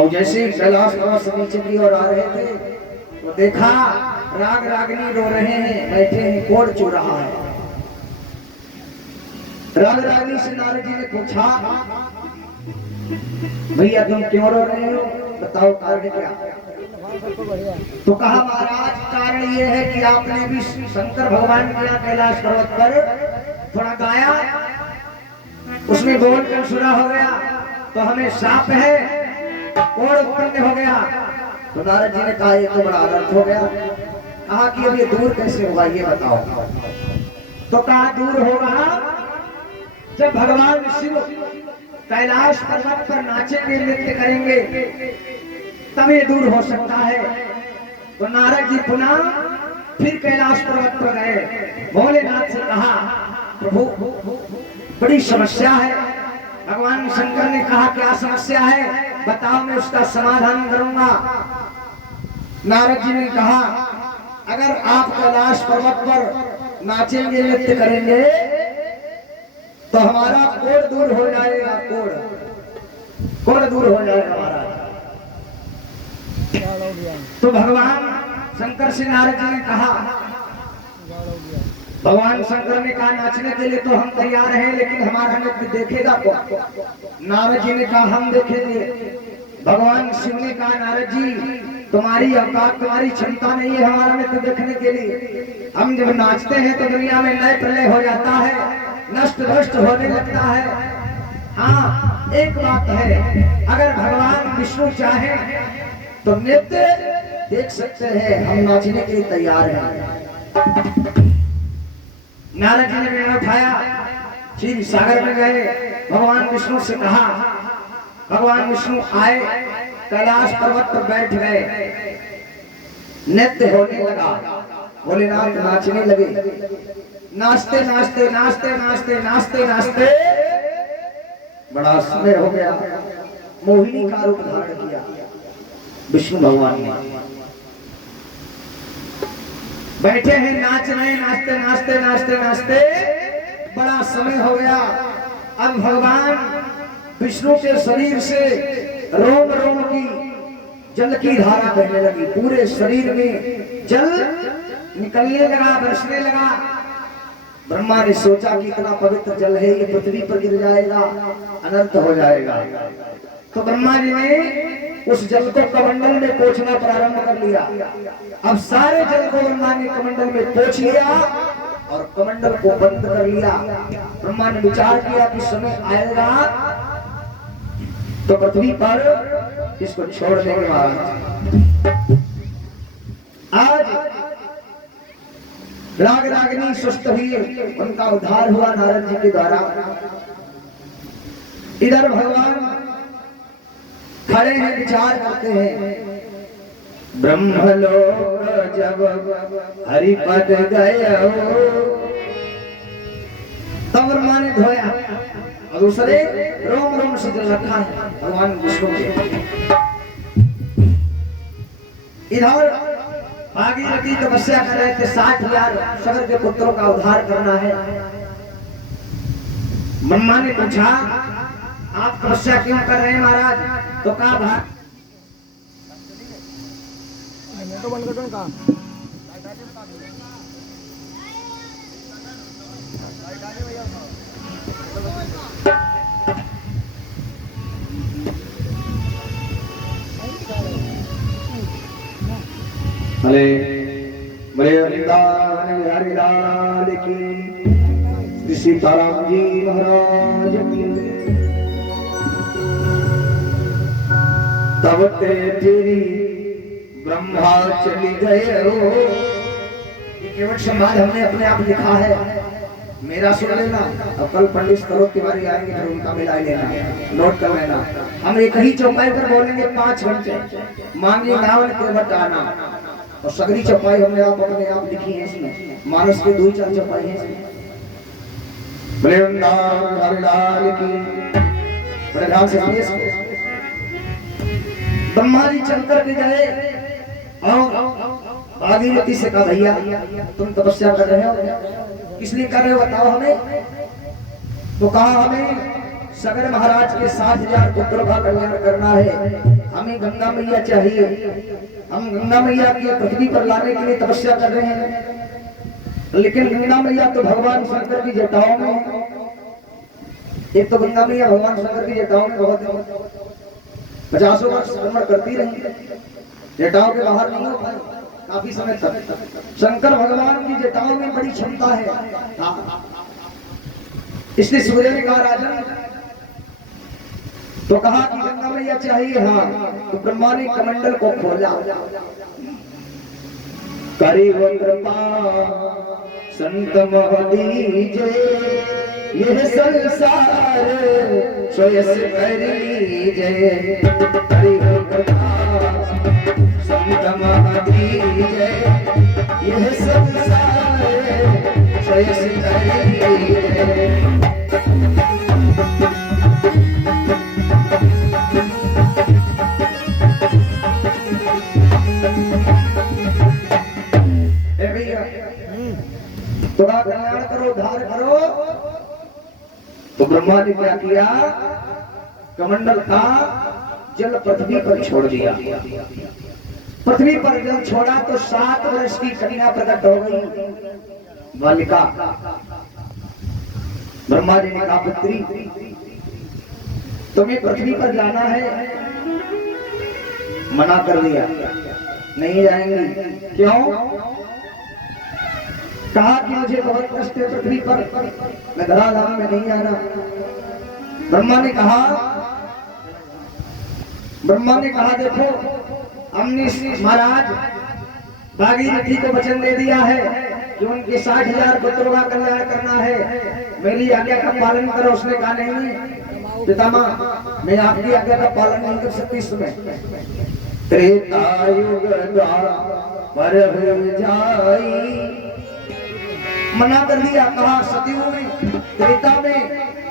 और जैसे ही कैलाश पर्वत से नीचे की ओर आ रहे थे तो देखा राग रागिनी रो रहे हैं, बैठे हैं, कोड़ चू रहा है। राग रागिनी से नारद जी ने पूछा, भैया तुम क्यों रो रहे हो, बताओ कारण क्या। तो कहा महाराज कारण ये है कि आपने भी शंकर भगवान के यहाँ कैलाश पर्वत पर थोड़ा गाया, उसमें बोल कर सुना हो गया तो हमें शाप है, कोड़ उत्पन्न हो गया। तो नारद जी ने कहा ये तो बड़ा अनर्थ हो गया। कहा कि अब ये दूर कैसे होगा ये बताओ। तो कहा दूर होगा जब भगवान शिव कैलाश पर्वत पर नाचेंगे, नृत्य करेंगे, तब ये दूर हो सकता है। तो नारद जी पुनः फिर कैलाश पर्वत पर गए, भोलेनाथ से कहा प्रभु बड़ी समस्या है। भगवान शंकर ने कहा क्या समस्या है बताओ, मैं उसका समाधान करूंगा। नारद जी ने कहा अगर आप कैलाश पर्वत पर नाचेंगे, नृत्य करेंगे तो हमारा कोड़ दूर हो जाएगा, कोड़ दूर हो जाएगा हमारा। तो भगवान शंकर से नारद जी ने कहा, भगवान शंकर ने कहा नाचने के लिए तो हम तैयार हैं, लेकिन हमारा नृत्य देखेगा कौन। नारद जी ने कहा हम देखेंगे। भगवान शिव ने कहा नारद जी तुम्हारी औकात, तुम्हारी क्षमता नहीं है हमारा नृत्य देखने के लिए। हम जब नाचते हैं तो दुनिया में नए प्रलय हो जाता है, नष्ट भ्रष्ट होने लगता है। हाँ एक बात है, अगर भगवान विष्णु चाहे तो नृत्य देख सकते हैं, हम नाचने के लिए तैयार हैं। नारद जी ने निर्णय उठाया, क्षीर सागर में गए, भगवान विष्णु से कहा। भगवान विष्णु आए, कैलाश पर्वत पर बैठ गए, नृत्य होने लगा, भोलेनाथ नाचने लगे। नाचते नाचते नाचते नाचते नाचते नाचते बड़ा समय हो गया, मोहिनी का रूप धारण किया विष्णु भगवान ने। बैठे हैं नाच रहे, नाचते नाचते नाचते नाचते बड़ा समय हो गया। अब भगवान विष्णु के शरीर से रोम रोम की जल की धारा बहने लगी, पूरे शरीर में जल निकलने लगा, बरसने लगा। ब्रह्मा ने सोचा कि इतना पवित्र जल है, ये पृथ्वी पर गिर जाएगा, अनर्थ हो जाएगा। तो ब्रह्मा जी ने उस जल को कमंडल में पोंछना प्रारंभ कर लिया। अब सारे जल को ब्रह्मा ने कमंडल में पोंछ लिया और कमंडल को बंद कर लिया। ब्रह्मा ने विचार किया कि समय आएगा तो पृथ्वी पर इसको छोड़ देंगे महाराज। आज राग रागिनी सुस्त हुई, उनका उद्धार हुआ नारद जी के द्वारा। इधर भगवान खड़े हैं, विचार करते हैं। ब्रह्मलोक जब हरिपद गए तब ब्रह्मा ने धोया और दूसरे रोम रोम से जल रखा है भगवान विष्णु के। इधर भागीरथी तपस्या कर रहे थे, 60,000 सगर के पुत्रों का उद्धार करना है। ब्रह्मा ने पूछा आप तपस्या क्यों कर रहे हैं महाराज। तो कहा भाग तो बंद कर दो कहा। अरे बड़े वृंदावन बिहारी लाल की, सीताराम जी महाराज की। तब ते तेरी ब्रह्मा चली गए हो। ये केवल संवाद हमने अपने आप लिखा है, मेरा सुन लेना। अब कल पंडित स्तरोत के बारे आएंगे फिर उनका मिला लेना, नोट कर लेना। हम एक ही चौपाई पर बोलेंगे 5 घंटे, मांगी नावन के बताना। और सगरी चौपाई हमने आप अपने आप लिखी है इसमें, मानस के 2-4 चौपाई है इसमें। वृंदावन हरिलाल की। बड़े ध्यान से सुनिए इसको। ब्रह्मा जी चल कर के गए और भागीरथी से कहा भैया तुम तपस्या कर रहे हो, किस लिए कर रहे हो बताओ हमें। तो कहा हमें सगर महाराज के 60,000 पुत्रों का कल्याण करना है। हमें गंगा मैया चाहिए, हम गंगा मैया की पृथ्वी पर लाने के लिए तपस्या कर रहे हैं, लेकिन गंगा मैया तो भगवान शंकर की जटाओं में है। एक तो गंगा मैया भगवान शंकर की जटाओं में बहुत 50 वर्ष भ्रमण करती रही, जटाओं के बाहर नहीं हो पाए काफी समय तक। शंकर भगवान की जटाओं में बड़ी क्षमता है, इसलिए सूर्य ने कहा राजन, तो कहा कि गंगा मैया चाहिए। हाँ, तो ब्रह्मा ने कमंडल को खोला, करी वो कृपा संत महोदीजे, यह संसार सोयस कर लीजे। करी वो कृपा संत महोदीजे, यह संसार सोयस कर लीजे। थोड़ा कल्याण करो, उद्धार करो। तो ब्रह्मा ने क्या किया, कमंडल का जल पृथ्वी पर छोड़ दिया। पृथ्वी पर जल छोड़ा तो 7 वर्ष की कन्या प्रकट हो गई, बालिका। ब्रह्मा जी ने कहा पुत्री तुम्हें पृथ्वी पर जाना है, मना कर दिया, नहीं जाएंगी। क्यों? कहा कि मुझे बहुत कष्ट है पृथ्वी पर, मैं धराधाम में नहीं आना। ब्रह्मा ने कहा देखो, हमने महाराज भागीरथी को वचन दे दिया है कि उनके 60,000 पुत्रों का कल्याण करना है, मेरी आज्ञा का पालन करो। उसने कहा नहीं पितामह, मैं आपकी आज्ञा का पालन नहीं कर सकती। इस समय त्रेता युग पर जाई, मना कर दिया। कहा सतयुग में, त्रेता में,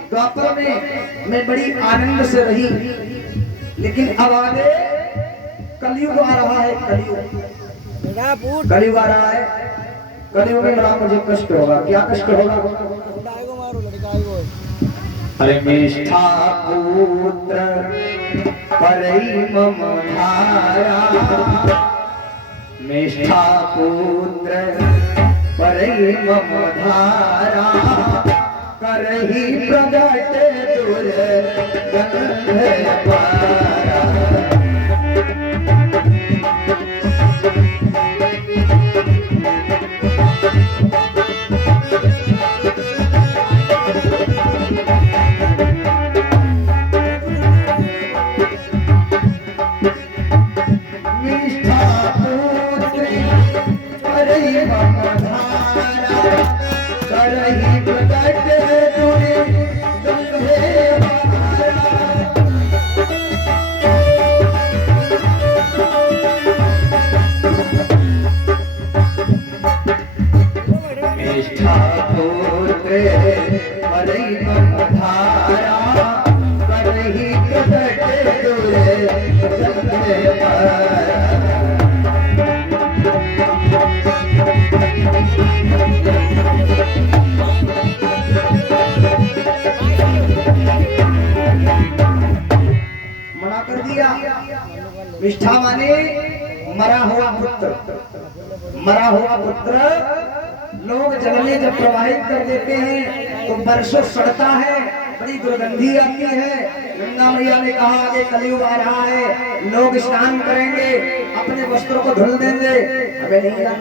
द्वापर में मैं बड़ी आनंद से रही, लेकिन अब आगे कलयुग आ रहा है। कलयुग आ रहा है, कलयुग में बड़ा मुझे कष्ट होगा। क्या कष्ट होगा? अरे निष्ठा पुत्र परई मम धारा, निष्ठा पुत्र परई मम धारा, करही प्रगट दुर्गंध पारा। निष्ठा माने मरा हुआ पुत्र, मरा हुआ पुत्र लोग जल में जब प्रवाहित कर देते हैं तो वर्षों सड़ता है, बड़ी दुर्गंधी आती है। गंगा मैया ने कहा आगे कलयुग आ रहा है, लोग स्नान करेंगे, अपने वस्त्रों को धुल देंगे, हमें नहीं जाना।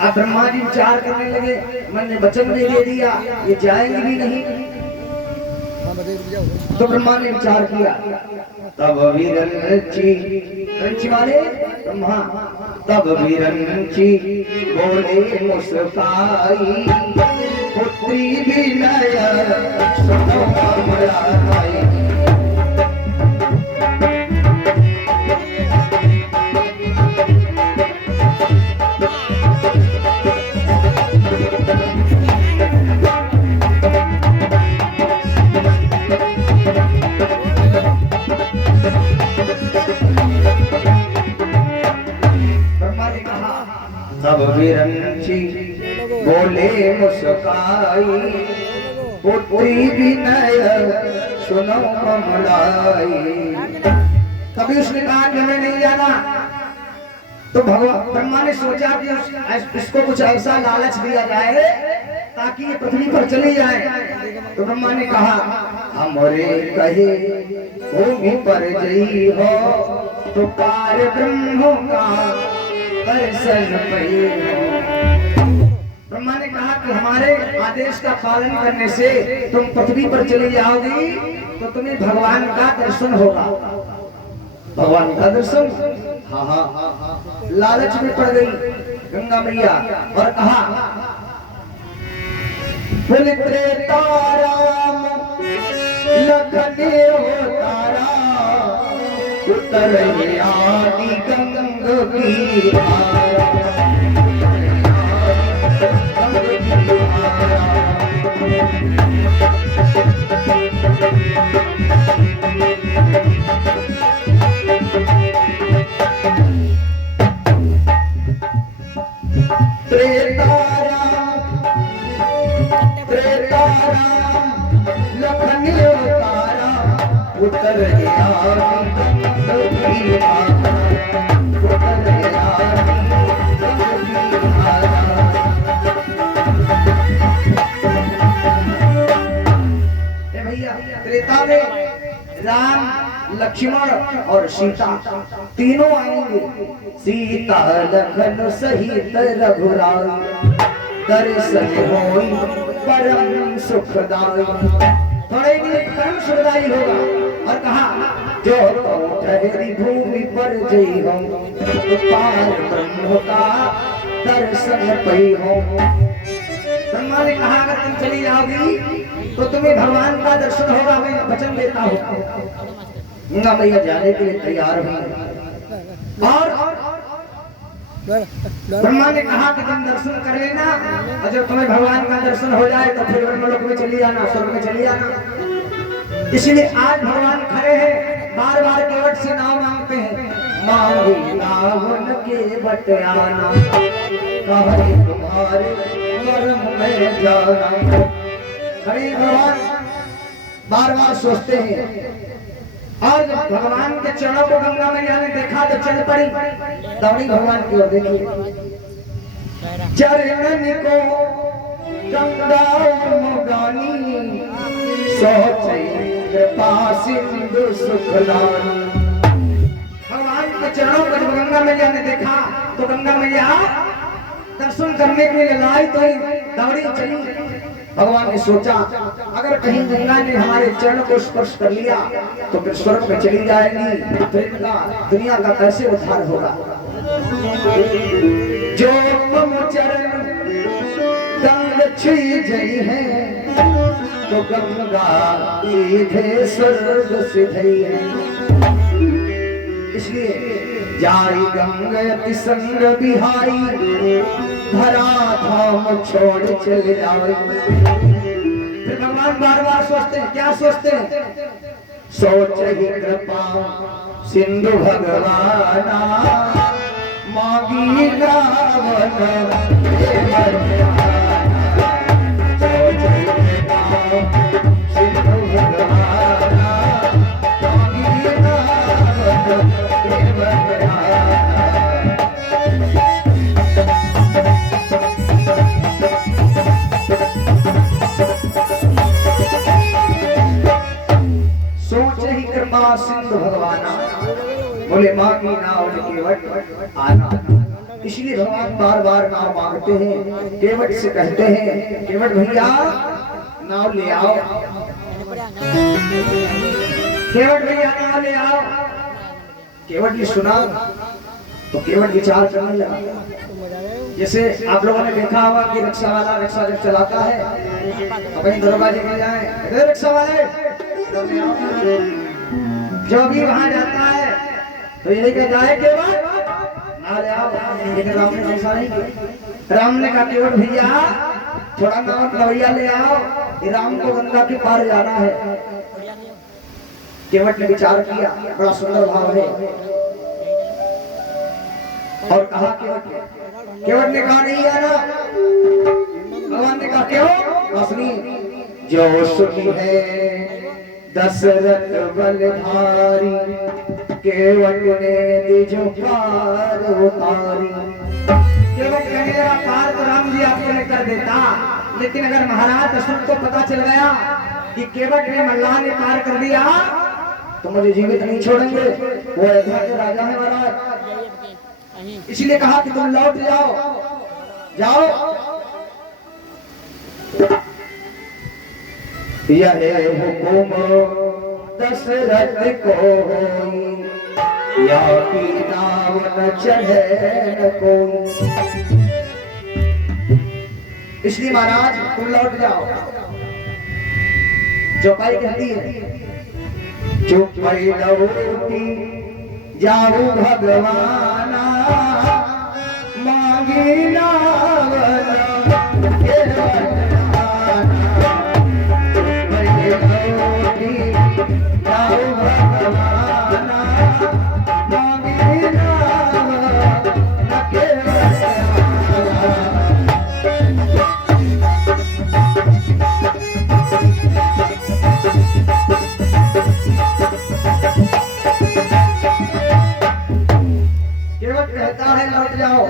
अब ब्रह्मा जी विचार करने लगे, मैंने वचन भी दे दिया, ये जाएंगे भी नहीं। तो ब्रह्मा ने विचार किया, तब विरंची वाले ब्रह्मा, तब विरंची बोले मुस्काई, पुत्री विनय सुनो कमलाई। तब विरंची बोले मुस्काई, पुत्री विनय सुनो कमलाई। तभी उसने कहा कि हमें नहीं जाना। तो भगवान ब्रह्मा ने सोचा कि इसको कुछ ऐसा लालच दिया जाए ताकि ये पृथ्वी पर चली जाए। तो ब्रह्मा ने कहा हमरे कहे भूमि पर जई हो तो पार ब्रह्म का दर्शन पई हो। ब्रह्मा ने कहा कि हमारे आदेश का पालन करने से तुम पृथ्वी पर चली जाओगी तो तुम्हें भगवान का दर्शन होगा। भगवान का दर्शन, हाँ हाँ हाँ, लालच में पड़ गई गंगा मैया और कहा बोले त्रेता राम लखन अवतारा उतर आदि गंगा की धारा। त्रेता में राम लक्ष्मण और सीता तीनों आएंगे। सीता लखन सहित रघुराई दर्शन होई परम सुखदाई। थोड़े दिन परम सुखदाई होगा। और कहा जो ठहरी भूमि पर जई हो तो पार ब्रह्म का दर्शन पई हो। ब्रह्मा ने कहा अगर तुम चली जाओगी तो तुम्हें भगवान का दर्शन होगा, मैं वचन देता हूँ। गंगा मैया जाने के लिए तैयार हुई और ब्रह्मा ने कहा कि तुम दर्शन कर लेना और जब तुम्हें भगवान का दर्शन हो जाए तो फिर ब्रह्मलोक में चली जाना, स्वर्ग में चली जाना। इसलिए आज भगवान खड़े हैं, बार बार केवट से नाम मांगते हैं। मांगी नावन के बट आना कहे तुम्हारे कर्म में जाना। खड़े भगवान बार बार सोचते हैं। और जब भगवान के चरणों को गंगा मैया ने देखा तो चल पड़ी, दौड़ी भगवान की ओर देखी। चरण को गंगा मुगानी सोचे कृपा सिंधु सुखदानी। भगवान के चरणों को जब गंगा मैया ने देखा तो गंगा मैया दर्शन करने के लिए लाई तो दौड़ी चली। भगवान ने सोचा अगर कहीं गंगा ने हमारे चरण को स्पर्श कर लिया तो फिर स्वर्ग में चली जाएगी, तो इनका दुनिया का कैसे उद्धार होगा। जो तुम चरण गंग छुई जई है तो गंगा सीधे स्वर्ग सिधई है। इसलिए जाई गंगा संग बिहाई धरा धाम छोड़ चले जाए। फिर भगवान बार बार सोचते हैं, क्या सोचते हैं? सोच ही कृपा सिंधु भगवाना मांगी गावन सोच ही कृपा सिंधु भगवाना मांगी गावन। सिंधु भगवाना बोले माँ की नाव केवट आना। इसलिए भगवान बार बार नाव मांगते हैं, केवट से कहते हैं केवट भैया नाव ले आओ, केवट भैया नाव ले आओ। केवट ने सुना तो केवट विचार करने लगा। जैसे आप लोगों ने देखा होगा कि रिक्शा वाला रिक्शा जब चलाता है अपनी दरवाजे में जाए, रिक्शा वाले जो भी वहां जाता है तो यही कह जाए केवट ना ले आओ। लेकिन राम ने ऐसा नहीं किया। राम ने कहा केवट भैया थोड़ा नाव लवैया ले आओ, ये राम को गंगा के पार जाना है। केवट ने विचार किया, बड़ा सुंदर भाव है और कहा केवट ने कहा नहीं आना। भगवान ने कहा क्यों? सुनिए जो सुनी है दशरथ बलधारी केवट ने दिजो पार उतारी। केवट कहने लगा पार तो राम जी आपको ने कर देता, लेकिन अगर महाराज दशरथ को पता चल गया कि केवट ने मल्लाह ने पार कर दिया तो मुझे जीवित नहीं छोड़ेंगे। वो अयोध्या के राजा है महाराज, इसलिए कहा कि तुम लौट जाओ, जाओ। यह हुकुम दशरथ को होई, या की नाव न चढ़े न कोई। इसलिए महाराज तुम लौट जाओ। चौपाई कहती है चुप लौटी जाऊ भगवाना, मांगी नावन के वरदाना। लौटी जाऊ भगवाना, मांगी नावन के वरदाना। कहता है लौट जाओ।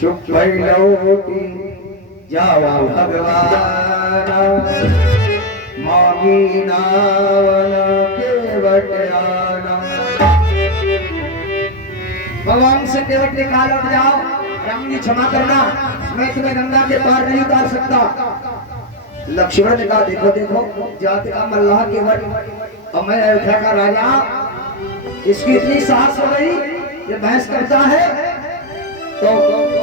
चुप लौटी जाओ भगवाना, मांगी नावन केवट आना। भगवान से केवट ने कहा लौट जाओ, राम जी क्षमा करना, मैं तुम्हें गंगा के पार नहीं उतार सकता। लक्ष्मण ने कहा देखो देखो, जाति का मल्लाह केवट और मैं अयोध्या का राजा, इसकी इतनी साहस हो गई, ये बहस करता है। तो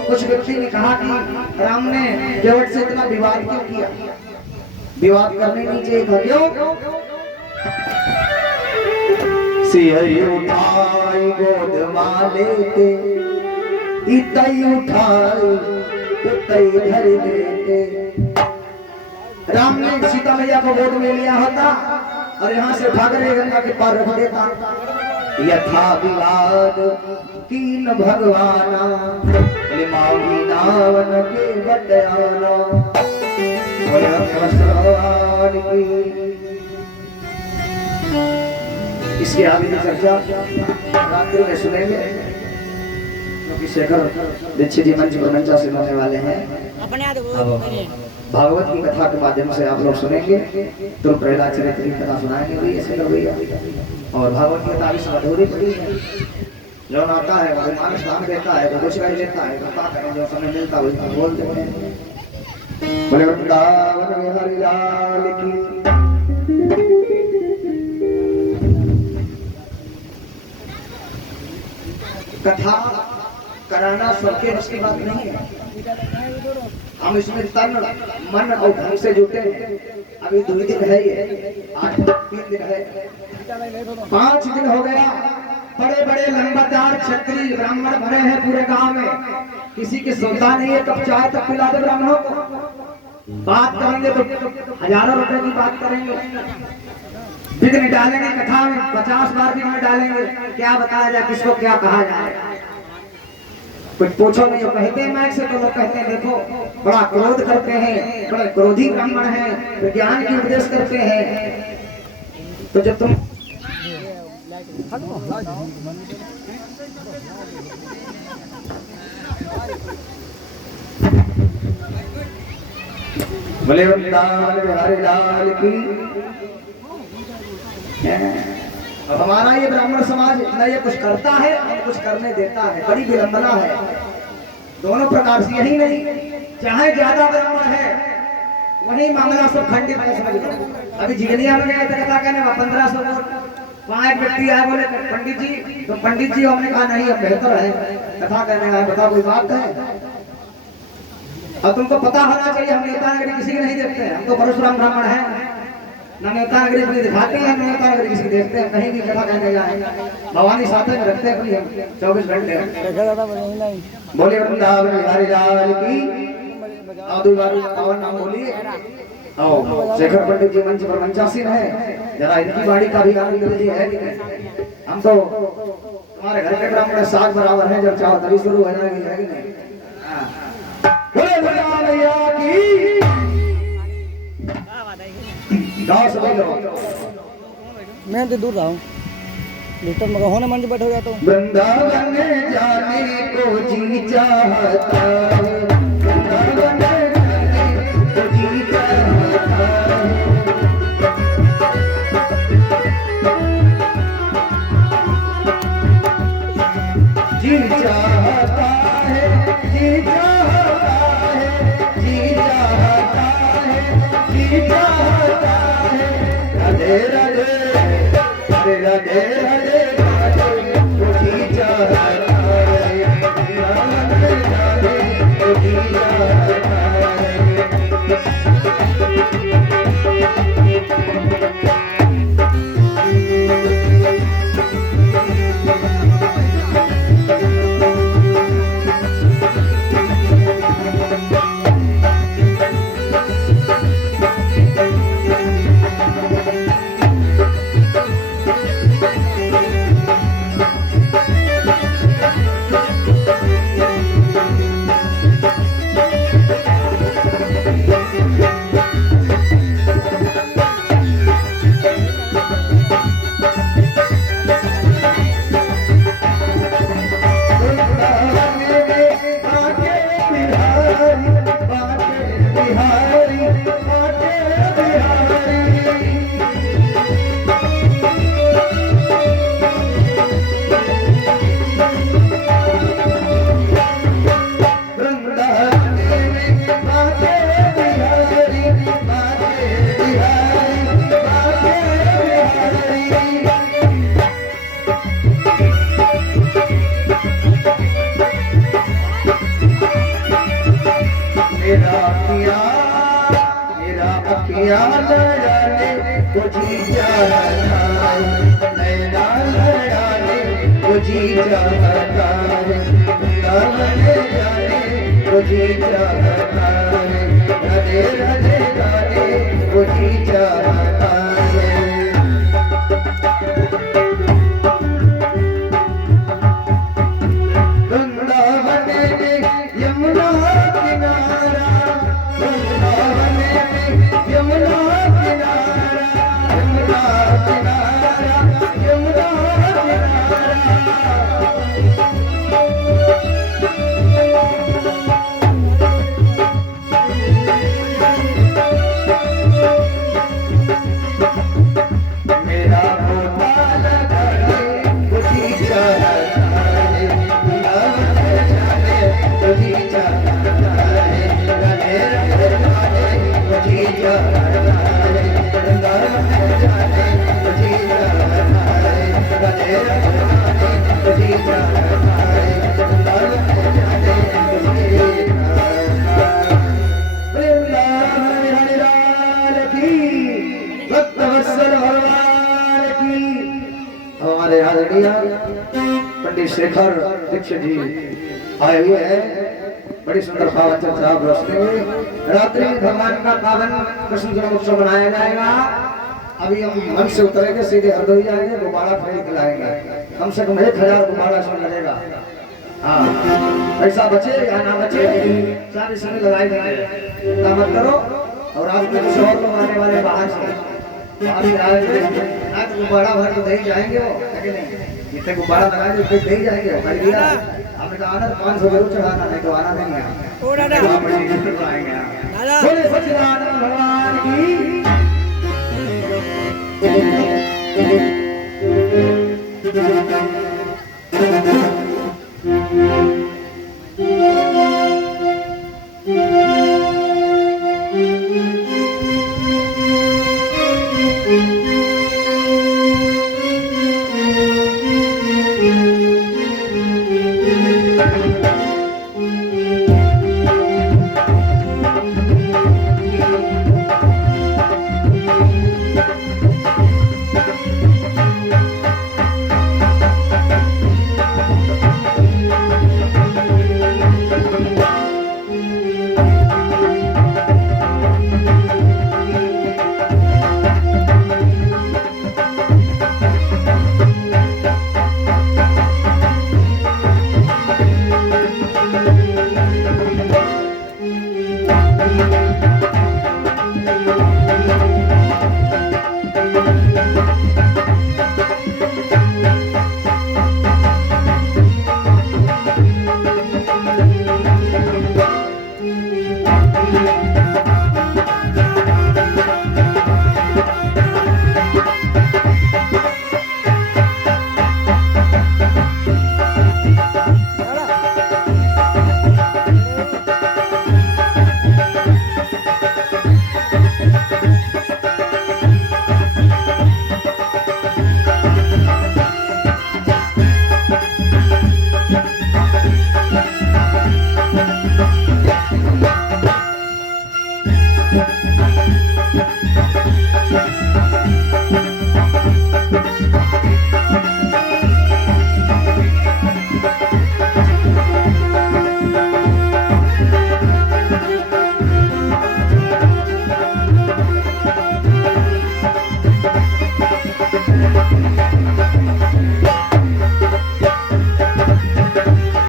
कुछ व्यक्ति ने कहा कि राम ने केवट से इतना विवाद क्यों किया? विवाद करने नहीं चाहिए था। क्यों? सिहरी उठाई गोद वाले के, इतई उठाई उतई धर देते। राम ने सीता मैया को गोद में लिया होता और यहाँ से उठाकर गंगा के पार रख देता। यथा विवाद कीन भगवाना, मांगी नावन के बटयाना। इसके आगे की चर्चा रात्रि में सुनेंगे, क्योंकि शेखर दीक्षित जी मंच पर मंचा से होने वाले हैं। भागवत की कथा के माध्यम से आप लोग सुनेंगे, तो प्रहलाद चरित्र की कथा सुनाएंगे भैया। और भागवत की कथा भी मधुरी पड़ी है, जो आता है वो मानस दान देता है, तो कुछ कर लेता है, कथा करें जो समय मिलता है वही बोल देते हैं। बोले वृंदावन बिहारी लाल की। कथा कराना सबके बस की बात नहीं है। हम इसमें तन मन और धन से जुटे हैं। अभी 2 दिन है, ये आज 3 दिन है, 5 दिन हो गया। बड़े बड़े लंबादार क्षत्रिय ब्राह्मण भरे हैं पूरे गांव में, किसी की सुनता नहीं है। कब चाय तक पिला दे ब्राह्मणों को। बात करेंगे तो हजारों रुपए की बात करेंगे, विघ्न डालेंगे कथा में, 50 बार विघ्न डालेंगे। क्या बताया जाए, किसको क्या कहा जाए, कुछ पूछो नहीं। जो कहते हैं माइक से तो लोग कहते हैं देखो बड़ा क्रोध करते हैं, बड़े क्रोधी ब्राह्मण हैं, ज्ञान की उपदेश करते हैं। तो जब तुम बोले वृंदावन बिहारी लाल की। अब हमारा ये ब्राह्मण समाज न ये कुछ करता है न कुछ करने देता है, बड़ी विडंबना है दोनों प्रकार से। यही नहीं, चाहे ज्यादा ब्राह्मण है वही मामला सब खंडित है, समझ लो। अभी झिगलिया में गया था, कथा कहने 1500 वोट, वहाँ एक व्यक्ति आए, बोले पंडित जी, तो पंडित जी हमने कहा नहीं अब बेहतर है, कथा कहने आए, बता कोई बात है। और तुमको पता होना चाहिए हम नेता नगरी किसी की नहीं देखते हैं, हम तो परशुराम ब्राह्मण है, न नेता नगरी अपनी दिखाते हैं, न नेता नगरी किसी देखते हैं। कहीं भी कथा कहने जाए भवानी साथ में रखते हैं अपनी, हम 24 घंटे। बोले वृंदावन बिहारी लाल की। और दोबारा नाम बोलिए। शेखर पंडित जी मंच पर मंचासीन है, जरा इनकी बाड़ी का भी गाली दीजिए, है कि नहीं? हम तो तुम्हारे घर के ब्राह्मण साग बराबर है, जब चाहो तभी शुरू हो जाएगी, है कि नहीं? बोले भैया की गाँव से बोलो। मैं तो दूर रहा हूँ। लिफ्ट में होने मन से बैठ हो जाता हूँ। वृंदावन जाने को जी चाहता है, वृंदावन जाने को जी चाहता है। जी चाहता है, जी चाहता है, जी चाहता है, जी चाहता है। राधे राधे राधे राधे राधे राधे वो जी चाहता है, वृंदावन जाने को जी चाहता है। को जी चाहता है, नैना लड़ाने को जी चाहता है, वृंदावन जाने को जी चाहता है, राधे राधे गाने को जी चाहता है। वृंदावन में यमुना किनारा, वृंदावन में यमुना किनारा, यमुना किनारा, यमुना किनारा। मेरा गोपाल गाने को जी चाहता है, वृंदावन जाने को जी चाहता है, राधे राधे गाने को जी चाहता है, वृंदावन जाने को जी चाहता है, राधे राधे गाने को जी चाहता है, वृंदावन जाने को जी चाहता है। वृंदावन हरि लाल की, भक्तवत्सल भगवान की। हमारे आदरणीय पंडित शेखर दीक्षित जी आए हुए हैं। बड़ी सुंदर पावन चर्चा आप रचते हुए रात्रि भगवान का पावन कृष्ण जन्म उत्सव मनाया जाएगा। अभी हम मंच से उतरेंगे, सीधे हरदोई जाएंगे, गुब्बारा फेंक के लाएंगे। कम से कम 1000 गुब्बारा इसमें लगेगा। हाँ, पैसा बचे या ना बचे सब इसमें लगाए जाएंगे, चिंता मत करो। और आप कुछ और लोग आने वाले बाहर से गुब्बारा भर तो दे ही जाएंगे वो, है नहीं? जितने गुब्बारा लगाए तो दे ही जाएंगे। हमें तो आना 500 जरूर चढ़ाना, नहीं तो आना नहीं है। बोले सच्चिदानंद भगवान की।